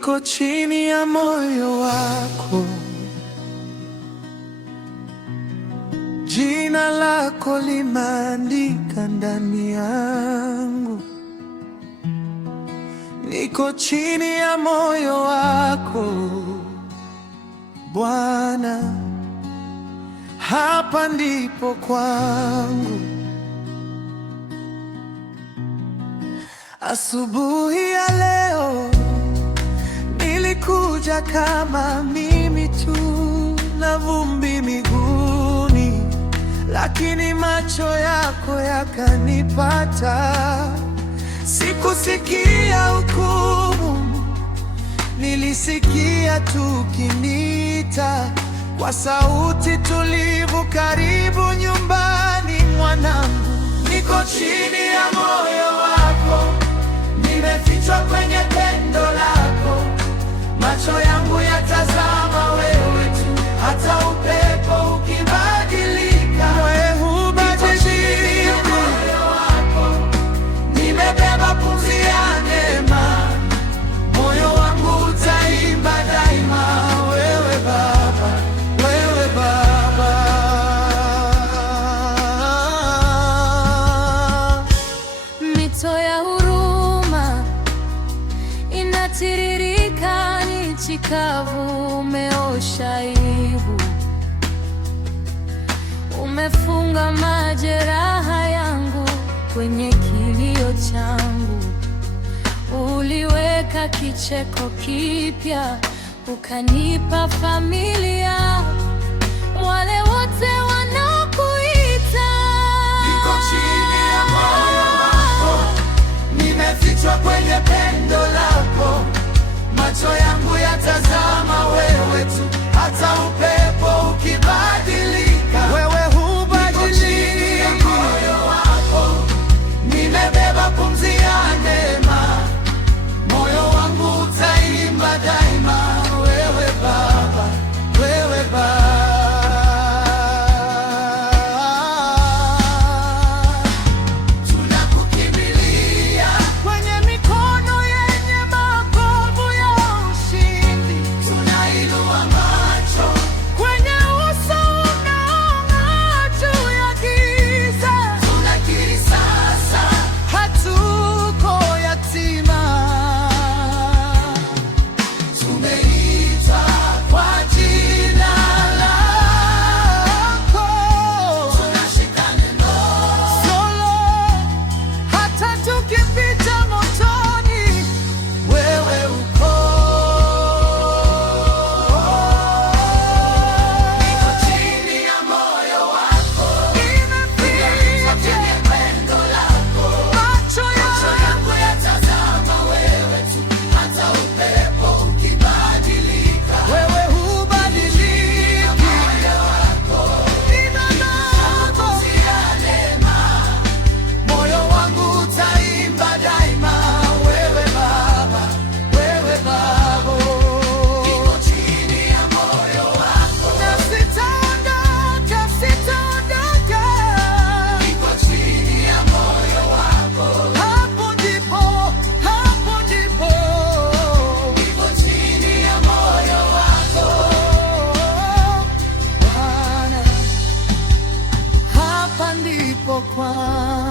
niko chini ya moyo wako, jina lako limeandika ndani yangu. Niko chini ya moyo wako Bwana, hapa ndipo kwangu. Asubuhi ya leo nilikuja kama mimi tu, na vumbi miguuni, lakini macho yako yakanipata. Sikusikia hukumu, nilisikia tu ukiniita kwa sauti tulivu, karibu nyumbani mwanangu. Niko chini ya moyo wako, nimefichwa kwenye pendo lako. Macho yangu yatazama wewe tu, hata upepo ukibadilika, wewe hubadiliki. Moyo wako nimebeba pumzi ya neema, moyo wangu utaimba daima. Wewe Baba, wewe Baba. Mito ya huruma inatiririka, nchi kavu umeosha aibu, umefunga majeraha yangu kwenye kilio changu, uliweka kicheko kipya, ukanipa familia, wale wote wanakuita. Niko chini ya moyo wako, nimefichwa kwenye pendo lako. Macho yangu yatazama wewe tu, hata upepo ukibadilika, wewe hubadiliki. Moyo wako nimebeba pumzi ya neema, moyo wangu utaimba daima. Wewe Baba, wewe Baba. Kwangu